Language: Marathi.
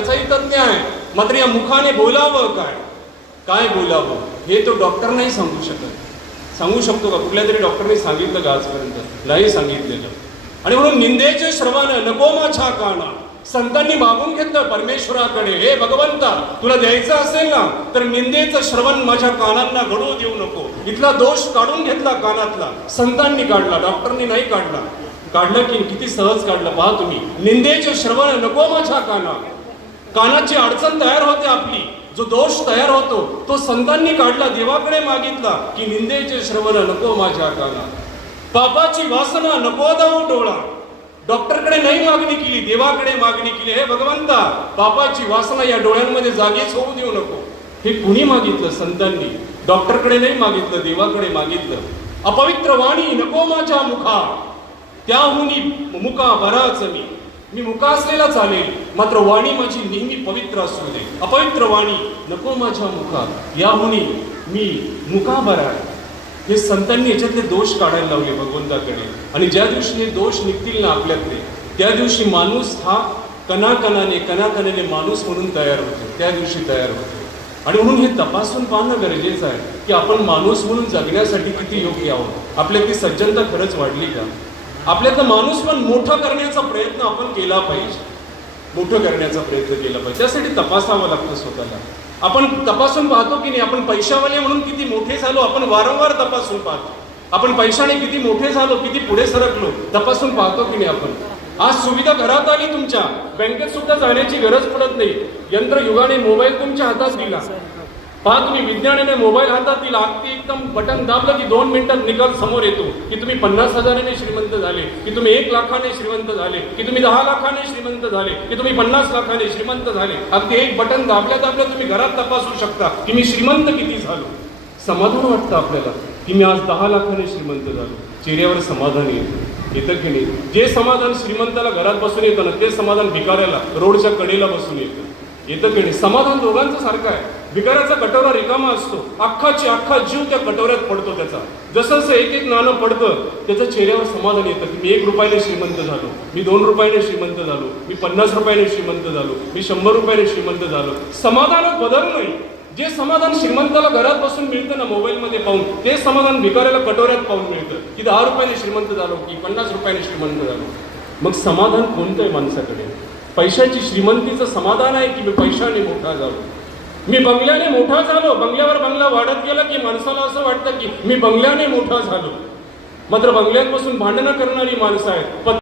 त्याचाही तज्ज्ञ आहे. मात्र या मुखाने बोलावं काय? काय बोलावं? हे तो डॉक्टर नाही सांगू शकत. सांगू शकतो का? कुठल्या तरी डॉक्टरने सांगितलं का आजपर्यंत? नाही सांगितलेलं. आणि म्हणून निंदेचे श्रवण नको माझ्या काना संतांनी मागून घेतलं परमेश्वराकडे. हे भगवंता तुला द्यायचं असेल ना तर निंदेचं श्रवण माझ्या कानांना घडू देऊ नको. इथला दोष काढून घेतला कानातला. संतांनी काढला डॉक्टरनी नाही काढला. काढलं की किती सहज काढलं पहा तुम्ही. निंदेचे श्रवण नको माझ्या काना कानाची अडचण तयार होते आपली. जो दोष तयार होतो तो संतांनी काढला देवाकडे मागितला की निंदेचे श्रवण नको माझ्या काना पापाची वासना नको दाऊ डोळा. डॉक्टरकडे नाही मागणी केली देवाकडे मागणी केली. हे भगवंता पापाची वासना या डोळ्यांमध्ये जागीच होऊ देऊ नको. हे कुणी मागितलं? संतांनी. डॉक्टरकडे नाही मागितलं देवाकडे मागितलं. अपवित्र वाणी नको माझ्या मुखा त्याहुनी मुका बराच मी. मी मुका असलेला चालेल. मात्र वाणी माझी नेहमी पवित्र असू दे. अपवित्र वाणी नको माझ्या मुखा याहुनी मी मुका बरा हे संतांनी याच्यातले दोष काढायला लावले भगवंताकडे. आणि ज्या दिवशी हे दोष निघतील ना आपल्यातले त्या दिवशी माणूस हा कणाकणाने कणाकणाने माणूस म्हणून तयार होतो. त्या दिवशी तयार होतो. आणि म्हणून हे तपासून पाहणं गरजेचं आहे की आपण माणूस म्हणून जगण्यासाठी किती योग्य आहोत. आपल्यातली सज्जनता खरंच वाढली का? आपल्यातलं माणूस पण मोठं करण्याचा प्रयत्न आपण केला पाहिजे. मोठं करण्याचा प्रयत्न केला पाहिजे. त्यासाठी तपासावं लागतं स्वतःला. आपण तपासून पाहतो की नाही आपण पैशावाले म्हणून किती मोठे झालो आपण वारंवार तपासून पाहतो. आपण पैशाने किती मोठे झालो किती पुढे सरकलो तपासून पाहतो की नाही आपण. आज सुविधा घरात आली तुमच्या. बँकेत सुद्धा जाण्याची गरज पडत नाही. यंत्रयुगाने मोबाईल तुमच्या हातात दिला. पहा तुम्ही विज्ञानाने मोबाईल हातात दिला. अगदी एकदम बटन दाबलं की दोन मिनिटात निकाल समोर येतो. की तुम्ही पन्नास हजाराने श्रीमंत झाले की तुम्ही एक लाखाने श्रीमंत झाले की तुम्ही दहा लाखाने श्रीमंत झाले की तुम्ही पन्नास लाखाने श्रीमंत झाले. अगदी एक बटन दाबल्या दाबल्या तुम्ही घरात तपासू शकता की मी श्रीमंत किती झालो. समाधान वाटतं आपल्याला की मी आज दहा लाखाने श्रीमंत झालो. चेहऱ्यावर समाधान येतं. येतं की नाही? जे समाधान श्रीमंताला घरात बसून येतं ना ते समाधान भिकाऱ्याला रोडच्या कडेला बसून येतं. येतं की नाही समाधान दोघांचं सारखं आहे. भिकाऱ्याचा कटोरा रिकामा असतो. अख्खाची अख्खा जीव त्या कटोऱ्यात पडतो त्याचा. जसं जसं एक एक नाणं पडतं त्याचं चेहऱ्यावर समाधान येतं की मी एक रुपयाने श्रीमंत झालो. मी दोन रुपयाने श्रीमंत झालो. मी पन्नास रुपयाने श्रीमंत झालो. मी शंभर रुपयाने श्रीमंत झालो. समाधानात बदल नाही. जे समाधान श्रीमंताला घरात बसून मिळतं ना मोबाईलमध्ये पाहून ते समाधान भिकाऱ्याला कटोऱ्यात पाहून मिळतं. की दहा रुपयाने श्रीमंत झालो की पन्नास रुपयाने श्रीमंत झालो. मग समाधान कोणतं आहे माणसाकडे? पैशाची श्रीमंतीचं समाधान आहे की मी पैशाने मोठा झालो? मी बंगल्याने मोठा झालो. बंगल्यावर बंगला वाढत गेला की माणसाला असं वाटतं की मी बंगल्याने मोठा झालो. मात्र बंगल्यात बसून भांडणं करणारी माणसं आहेत.